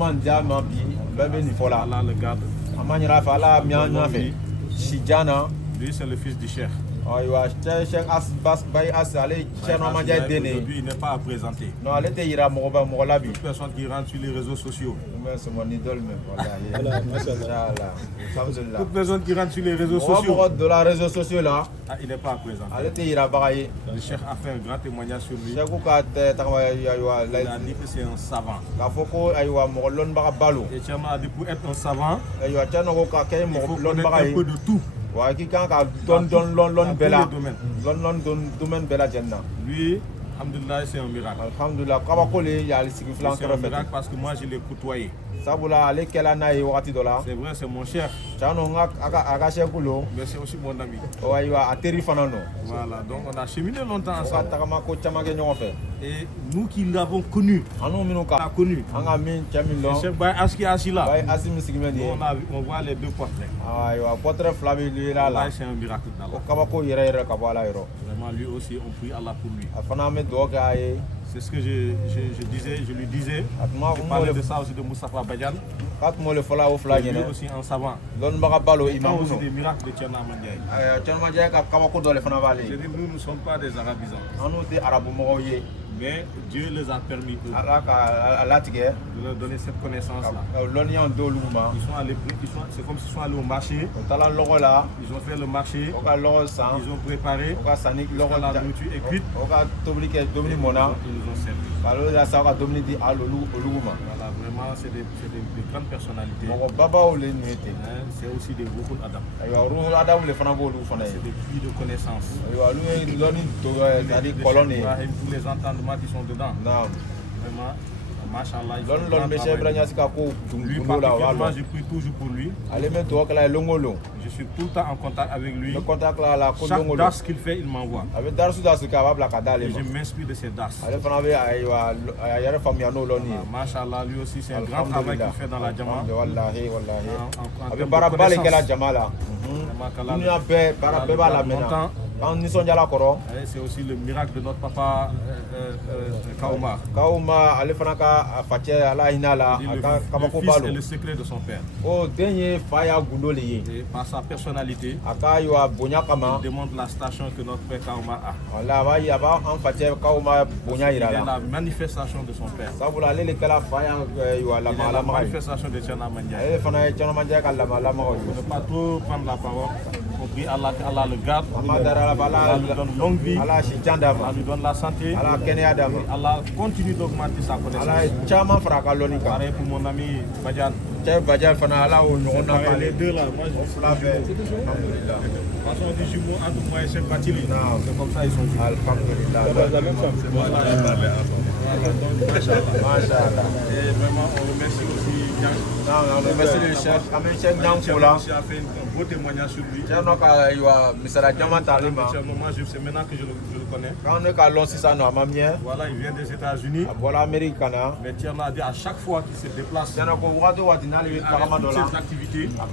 Mandia Mabi, Bébé Nifola. Allah le garde. Amanira Fala, Mianafe, Shijana. Lui, c'est le fils du chef. Cheikh Asbas Bay Asale, Aujourd'hui, il n'est pas à présenter. Non, elle était ira Morolabi. Toute personne qui rentre sur les réseaux sociaux. C'est mon idole même. Toute personne qui rentre sur les réseaux sociaux. De la réseaux sociaux là. Il n'est pas à présenter. Elle était ira Baraye. Le chef a fait un grand témoignage sur lui. Il a dit que c'est un savant. Et Tcherno a dit pour être un savant, il faut connaître un peu de tout. Lui, alhamdoulilah, c'est un miracle. C'est un miracle parce que moi je l'ai côtoyé. C'est vrai, c'est mon chef. Mais c'est aussi mon ami. Voilà, donc on a cheminé longtemps ensemble. Et nous qui l'avons connu, on l'a connu. Le chef Baye Aski assis là. On voit les deux portraits. C'est un miracle d'Allah. Vraiment, lui aussi, on prie Allah pour lui. C'est ce que je lui disais. Je parlais de ça aussi de Moustapha Badian. Lui aussi un savant. Il y a aussi des miracles de Tcherno Mandiaye. Nous ne sommes pas des arabisants. Mais Dieu les a permis de leur donner cette connaissance-là. Ils sont allés, c'est comme s'ils sont allés au marché. Ils ont fait le marché. Ils ont préparé. La nourriture est cuite. Ils nous ont servi. Voilà, vraiment, c'est des grandes personnalités. C'est aussi des beaucoup d'Adam. C'est des puits de connaissances. Tous les entendements qui sont dedans. Vraiment, machallah. Lui, particulièrement, je prie toujours pour lui. Je suis tout le temps en contact avec lui. Chaque das qu'il fait, il m'envoie. Et je m'inspire de ces das. Machallah, lui aussi, c'est un grand travail qu'il fait dans la Jama. C'est aussi le miracle de notre papa Kaouma. Le fils est le secret de son père. Et par sa personnalité, il démontre la station que notre père Kaouma a. Il est la manifestation de son père. Il est la manifestation de Tcherno Mandiaye. On ne peut pas trop prendre la parole. On prie Allah que Allah le garde. Allah lui donne longue vie. Allah lui donne la santé. Allah continue d'augmenter sa connaissance. Pareil pour mon ami Badian. Les deux là, moi je suis on dit jumeaux entre moi et Cheikh Batili. C'est comme ça ils sont jumeaux. C'est moi là je parlais ensemble. Et vraiment on remercie aussi Yang. On remercie le chef. Il a fait un beau témoignage sur lui. C'est maintenant que je le connais. Voilà, il vient des États-Unis. Mais Tcherno a dit à chaque fois qu'il se déplace, il arrête toutes ses activités. Il vient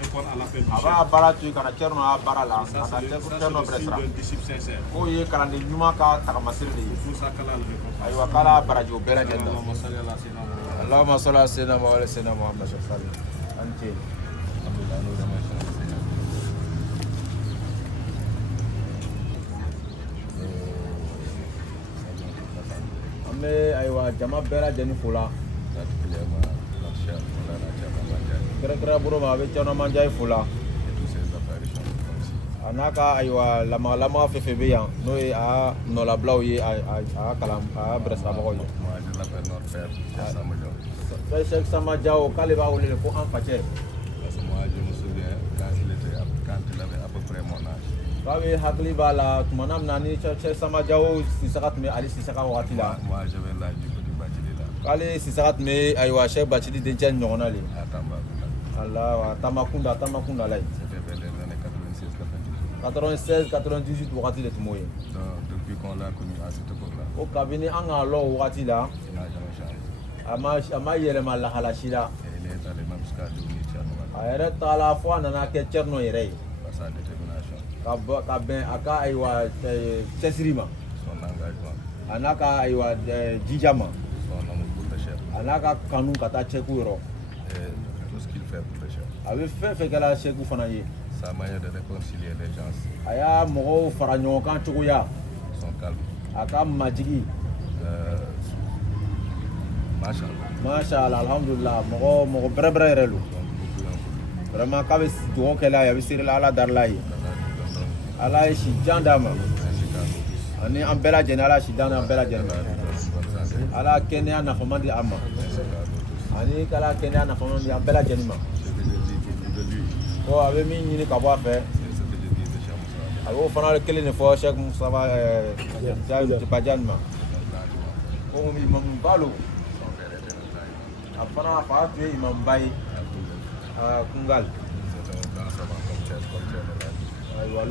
répondre à l'appel du chef. Ça, c'est le signe d'un disciple sincère. Il faut ça qu'Allah le récompense. Allahumma salli ala sayyidina Muhammad wa sayyidina Muhammad. Aywa jama bɛɛ lajɛlen fo la kɛrɛnkɛrɛn bolo ma a bɛ Tcherno Mandiaye fo la a n'a ka ayiwa lamaga fɛn fɛn bɛ yan n'o ye a nɔlabilaw ye a bɛrɛsiramɔgɔw ye Cheikh Samba Diao k'ale b'a wele ko an facɛ k'a bɛ hakili b'a la tuma min na ni Cheikh Samba Diao Sisaka tun bɛ ali Sisaka wagati la k'ale Sisaka tun bɛ ayiwa Cheikh Bacili dencɛ ɲɔgɔnna le a Tamakunda la yen 96 98 wagati de tun b'o ye ko kabini an k'a lɔ o wagati la a ma yɛlɛma lahala si la a yɛrɛ taala fo a nana kɛ Tcherno yɛrɛ ye ka bɛn a ka ayiwa cɛsiri ma a n'a ka ayiwa jija ma Anaka kanu kata cheku yoro. Tout ce qu'il fait pour le chef. Avec fait que la cheku fanaye. Sa manière de réconcilier les gens. Aya mogo faranyo kan chukuya. Son calme. Aka majigi. Mashallah, alhamdulillah. Mogo bre relu. Vraiment quand tu on kela ya bisir la ala darlai. Ala shi jandama. Ani ambela jenala shi dana ambela jenala. Ala kenya na famandi amma. Ani kala kenya na famandi ambela jenima. Oh, avec mi ni ka ba fe. Alo fana le kele ne fo Cheikh Moussa ba Badiane ma. Oh mi mam balo. Afana fa tu imam bay kungal.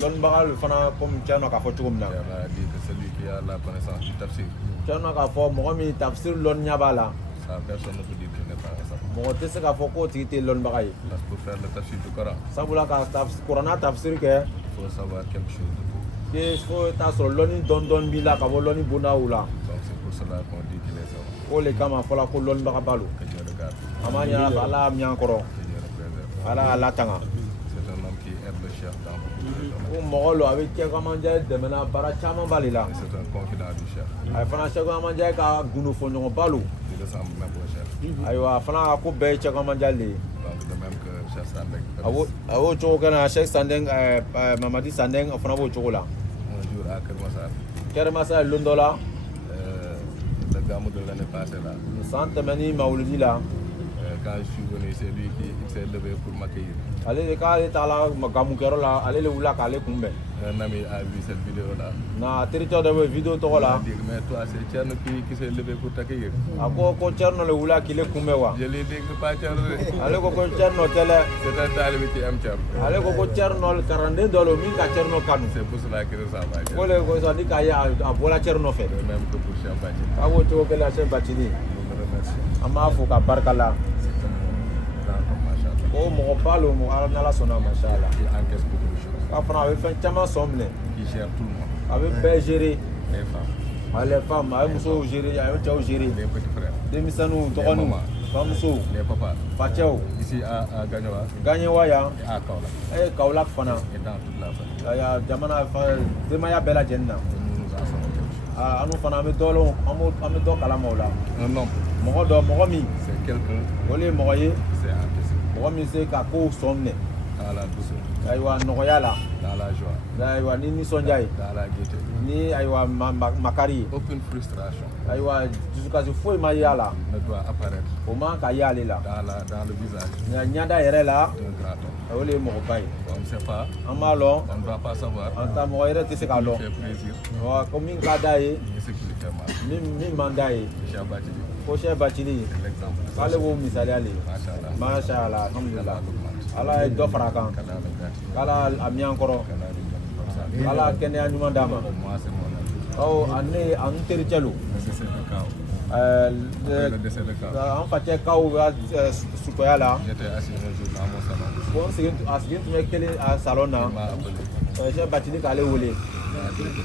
Lon bagal fana comme tiano ka fo tugum na. Celui qui a la connaissance du tafsir. Tiano ka fo mo mi tafsir lon nyabala. Ça personne ne peut dire qu'il n'est pas ça. Mo te se ka fo ko ti te lon bagay. Parce que pour faire le tafsir du Coran. Sabula ka tafsir Coran tafsir ke Il faut savoir quelque chose de tout. que faut ta so loni don bila ka bo loni buna ula. Donc c'est pour cela qu'on dit qu'il est ça. Ko le kama fo la ko lon baga balu. Que Dieu regarde. Amanya ala mi ankoro. Que Dieu le préserve. Ala ala tanga. C'est un homme qui aide le chef dans beaucoup de domaines. Ko mogolo avec ke kamanja de mena bara chama balila. C'est un confident du chef. Ay fana che kamanja ka gunu fo nyongo balu. Il ressemble même au chef. Aywa fana ko be che kamanja le. Donc de même que chef Sandek. Awo chogo kana Cheikh Sandeng Mamadi Sandeng fana bo chogo la. Un jour à Kermassar. Kermassa Londola. Le gamme de l'année passée là. Santemani Maulidi la. Quand je suis venu, c'est lui qui s'est levé pour m'accueillir. Ale ka ale tala magamu kero la ale le wula ka ale kumbe. Un ami a vu cette vidéo là. Na territoire de vidéo to Il la. a dit mais toi c'est Tcherno qui s'est levé pour t'accueillir. Ako ko Tcherno le wula ki le kumbe wa. Je lui ai dit que pas Tcherno. Ale ko Tcherno tele. C'est un talibé qui aime Tcherno. Ale ko Tcherno le karande dolo min ka Tcherno kanu. C'est pour cela qu'il ressemble à Ko Tcherno. le ko so di ka ya abola Tcherno fe. De même que pour Cheikh Bachir. Awo to ke la Cheikh Bachini. Nous le remercions. Ama fu ka barkala. C'est un grand homme, machallah. Ko mo palo mo ala la sona mashallah. Qui encaisse beaucoup de choses. Ka fana avec fin chama somne. Qui gère tout le monde. Avec bien géré. Les femmes, Les femmes, avec muso géré, avec tchao géré. les petits frères, Demisanu tokonu. mamans. Famuso. les papas. Fachao. Ici à Gagnoa Gagné waya. et à Kaola. Kaulak fana. Et dans toute la famille. Ya jamana fa demaya bela jenna. Nous nous en sommes quelque chose. Anu fana ame dolo ame do kala maula. Un homme, Mogo do mogo mi. c'est quelqu'un Wole mogo ye. qui s'est encaissé Mogo mi se ka ko somne. dans la douceur, Aywa nogoya la. dans la joie, Aywa ni sonjay. dans la gaieté. Ni aywa makari. Aucune frustration Aywa jusqu'à foi ma yala. ne doit apparaître O man ka yale la. dans le visage Nyada yere la. d'un grand homme. Wole mogo bay. On ne sait pas, Amalo. on ne doit pas savoir Anta mogo yere te se ka ce lo. qui fait plaisir Wa ko min ka da ye. et ce qui lui fait mal. Min manda ye. Cheikh Bachir, Ko Cheikh Bachini. c'est l'exemple. Ale wo misali ale. Machallah. Mashallah alhamdulillah. Kala l'augmente. Ala ye dɔ fara kan. Kala le gâte. Kala a mi an kɔrɔ. Kala lui donne comme ça. Ala kɛnɛya ɲuman d'a ma. Moi, c'est mon ami. Ɔ ani an teri cɛ lo. C'est le cas. Après le décès de cas. An facɛ kaw ka sukoya la. J'étais assis un jour dans mon salon. Ko a sigi tun bɛ kelen a salon na. Il m'a appelé. Cheikh Bachini k'ale wele. Il m'a dit que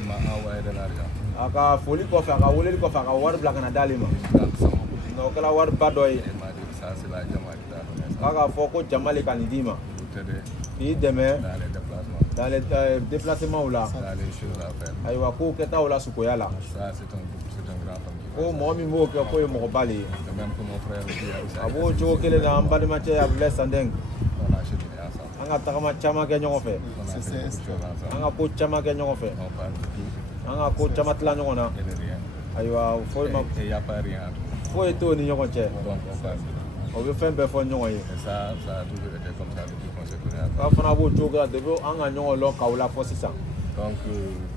il m'a envoyé de l'argent. A ka foli kɔfɛ a ka weleli kɔfɛ a ka wari bila ka na d'ale ma. Dans son nom. O kɛra wari ba dɔ ye. Il m'a dit que ça, c'est la Jama qui t'a donné ça. K'a ka fɔ ko jama le ka nin d'i ma. Pour t'aider K'i dɛmɛ dans les déplacements, dans les déplacements la. dans les choses à faire. Ayiwa ko kɛtaw la sukoya la. Ça, c'est un grand homme qui Ko fait ça. mɔgɔ min b'o kɛ k'o ye mɔgɔba le ye. De même que mon frère aussi A b'o cogo kelen na an balimacɛ Abdulaye Sandeng. on a cheminé ensemble. An ka tagama caman kɛ ɲɔgɔn fɛ. On a fait beaucoup de choses ensemble. An ka ko caman kɛ ɲɔgɔn fɛ. On parle de tout An ka ko caman tila ɲɔgɔn na. et de rien. Ayiwa foyi ma Et il n'y a pas rien entre nous. foyi t'o ni ɲɔgɔn cɛ. Donc on parle de tout. O bɛ fɛn bɛɛ fɔ ɲɔgɔn ye. Et ça a toujours été comme ça depuis qu'on s'est connus. K'a fana b'o cogo la depuis an ka ɲɔgɔn lɔn k'aw la fɔ sisan. Donc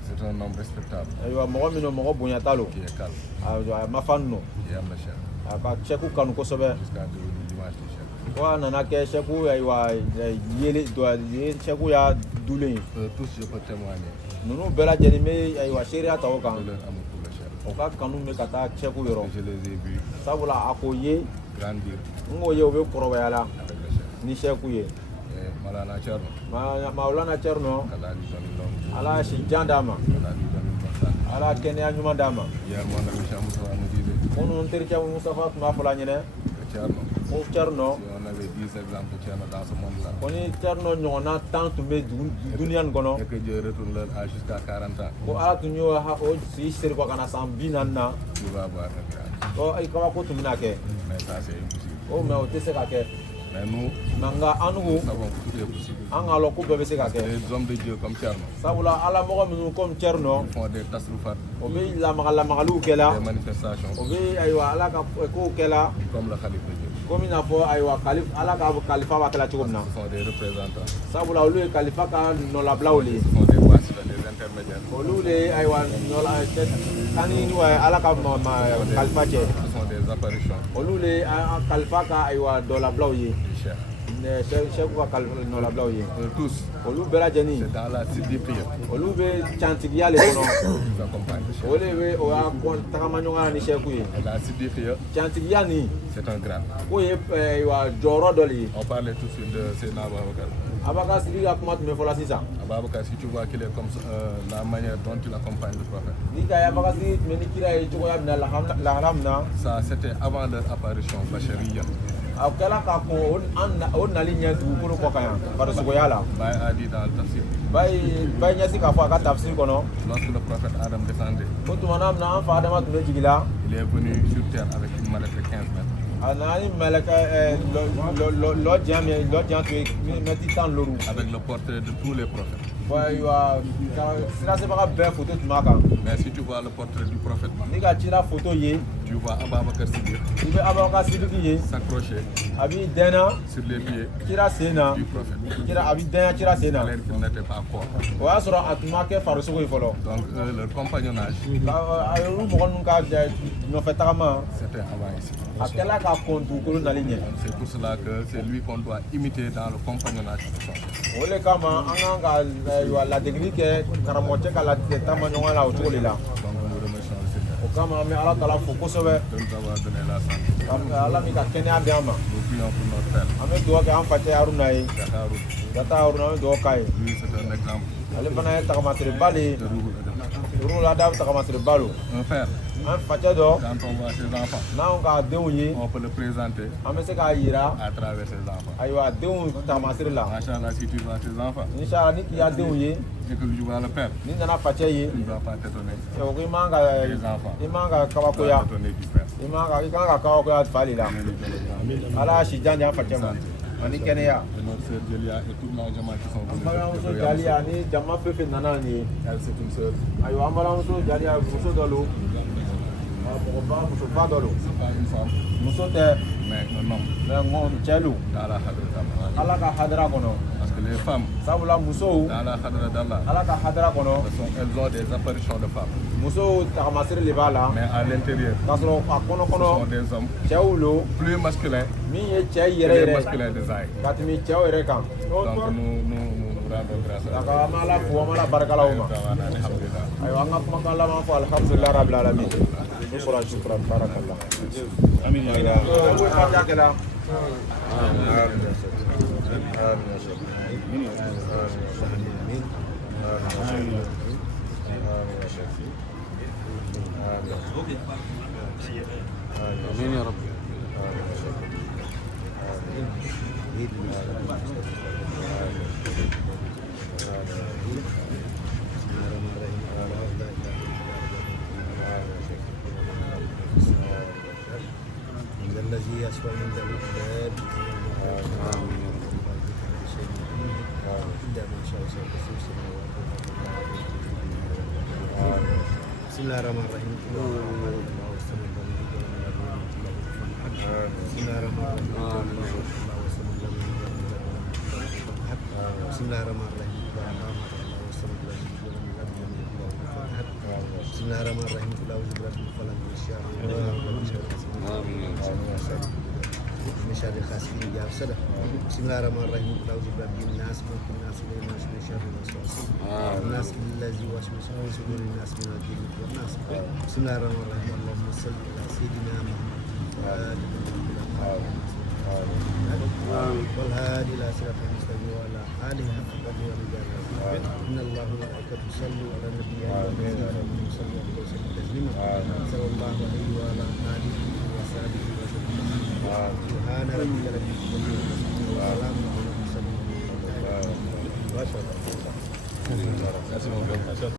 c'est un homme respectable, Ayiwa mɔgɔ min don mɔgɔ bonya t'a lo. qui est calme, A ma fan no. qui aime le chef, A ka sɛku kanu kosɛbɛ. jusqu'à devenir l'image du chef. Fo a nana kɛ sɛku ayiwa yele ye sɛku y'a dulen ye. Tous, je peux témoigner Ninnu bɛɛ lajɛlen bɛ ayiwa seereya ta o kan. de leur amour pour le chef. O ka kanu bɛ ka taa sɛku yɔrɔ. Je les ai vus Sabula a ko ye grandir n k'o ye o bɛ kɔrɔbaya la avec le chef. ni sɛku ye. Et Malana Tcherno, Maulana Tcherno qu'Allah lui donne une longue vie, ala si jan d'a ma qu'Allah lui donne une bonne santé. ala kɛnɛya ɲuman d'a ma. Hier, mon ami Cheikh Moussa me disait, On tertient Moustapha Mafolanyene. Au Tcherno. Si on avait 10 exemples de Tcherno dans ce monde-là. On est Tcherno, on a tant de Dunian Gono. Et que Dieu retourne l'heure à jusqu'à 40 ans. Ko ala tunyo ha o si ser ko kana sambinana. Tu vas avoir un miracle. O ay kama ko tumina ke. Mais ça c'est impossible. O me o tese ka ke. Mais nous, Manga anu nous savons que tout est possible. an alo ko bebe se ka ke. Les hommes de Dieu comme Tcherno. Sabula ala mo ko comme Tcherno. Ils font des tasrufat. O be la magalu kela. Des manifestations. O be aywa ala ka ko kela. Comme le Khalif de Dieu. Comme ina fo aywa khalif ala ka khalifa wa kala chugumna. Ce sont des représentants. Sabula olu khalifa ka no la blawli. Ce sont des wassita, des intermédiaires. Olu le aywa no la tani ni wa ala ka khalifa che. Ce sont des apparitions Olu le khalifa ka aywa do la blawli. du chef. Ne chef ko khalifa no la blawli. Tous, Olu bela jeni. c'est dans la siddiqiyya Olu be chantigiya le kono. qu'ils accompagnent le chef. Ole be o ya ko tagamanyo ni sheku yi. Et la siddiqiyya, Chantigiya ni c'est un grade. ko ye aywa joro doli. On parlait tout de suite de Sénat Ababakar. Abaka sigi ka kuma tun bɛ fɔla sisan. Ababakar, si tu vois qu'il est comme ça, la manière dont il accompagne le prophète, Ni ka ye abaka sigi tun bɛ ni kira ye cogoya min na lahara min na ça c'était avant leur apparition bachariya. a kɛla k'a kɔn o nali ɲɛ dugukolo kɔ kan yan farisogoya la. Baye a dit dans le tafsir, Baye ɲɛsi k'a fɔ a ka tafsir kɔnɔ lorsque le prophète Adam descendait, ko tuma na min na an fa Adama tun bɛ jigin la il est venu sur terre avec une mallette de 15 mètres. a nana ni mɛlɛkɛ lɔ diyan min ye lɔ diyan tun ye mɛtiri 10 loru. Avec le portrait de tous les prophètes. Ayiwa sirasebaga bɛɛ foto tun b'a kan. Mais si tu vois le portrait du prophète, Ni ka cira foto ye tu vois Ababakar Siddiq i bɛ Abubakar Sidiki ye s'accrocher a b'i dɛnna sur les pieds kira sen na du prophète, a b'i dɛnya kira sen na. alors qu'il n'était pas corps. O y'a sɔrɔ a tun ma kɛ farisogo ye fɔlɔ. Donc leur compagnonnage, A olu mɔgɔ ninnu ka nɔfɛ tagama c'était avant ici. a kɛla ka kɔn dugukolo nali ɲɛ. C'est pour cela que c'est lui qu'on doit imiter dans le compagnonnage du prophète. O de kama an kan ka ladegeli kɛ karamɔgɔcɛ ka taama ɲɔgɔn la o cogo de la. Donc nous remercions le Seigneur O kama an bɛ Ala tala fo kosɛbɛ de nous avoir donné la santé. Ala min ka kɛnɛya di an ma. Nous prions pour notre Père, An bɛ dugawu kɛ an facɛ Haruna ye Cheikh Haroun. Gata Haruna an bɛ dugawu k'a ye. Lui, c'est un exemple Ale fana ye tagamasiriba de ye. de Ruhul Adab. Olu la da tagamasiriba don. Un père, An facɛ dɔ quand on voit ses enfants, n'anw ka denw ye on peut le présenter an bɛ se k'a yira à travers ses enfants. ayiwa denw tagamasiri la. Machallah, si tu vois tes enfants Inshallah ni k'i ya denw ye et que tu vois le père, ni nana facɛ ye tu ne dois pas t'étonner o ko i man des enfants. ka Tu dois kabakoya t'étonner du père. i kan ka kabakoya fa de la. Ala si jan di an facɛ ma ani kɛnɛya. Et notre sœur Delia et toute la Jama qui sont An venus. balimamuso Jaliya ni jama fɛn fɛn nana nin ye Elle, c'est une sœur, ayiwa an balimamuso Jaliya muso dɔ don mɔgɔba musoba dɔ don c'est pas une femme, muso tɛ mais un homme. mɛ cɛ don Dans la Hadra d'Allah. Ala ka hadara kɔnɔ Parce que les femmes, sabula musow dans la Hadra d'Allah, Ala ka hadara kɔnɔ elles ont des apparitions de femmes. musow tagamasiri de b'a la Mais à l'intérieur, k'a sɔrɔ a ce sont kɔnɔ des hommes cɛw don plus masculins min ye cɛ que yɛrɛ les yɛrɛ masculins des Aïe. ka tɛmɛ cɛw yɛrɛ kan. Donc nous rendons grâce à A ka an bɛ Ala fo an bɛ Ala barikala o ma. Alhamdulillah. Ayiwa an ka kumakan laban fɔ alhamdulilayi rabil alamin. Shukran shukran barakallah. Amin ya rabbi. Ko fatiha kɛla. آمين يا رب. الذي يشفع عنده الباب إلا من شاء بسم الله الرحمن الرحيم بسم الله الرحمن الرحيم بسم الله الرحمن الرحيم بسم الله الرحمن الرحيم قل أعوذ برب الفلق من شر من شر غاسق إذا حسد بسم الله الرحمن الرحيم قل أعوذ برب الناس ملك الناس إله الناس من شر الوسواس الناس الذي يوسوس في صدور الناس من الجنة والناس بسم الله الرحمن الرحيم اللهم صل على سيدنا محمد والهادي إلى صراط المستقيم وعلى آله حق قدره ومقداره العظيم. إن الله وملائكته يصلوا على النبي يا أيها الذين آمنوا صلوا عليه وسلموا تسليما. صلى الله عليه وعلى آله وصحبه وسلم. سبحان ربك رب العزة وسلام على المرسلين. ما شاء الله.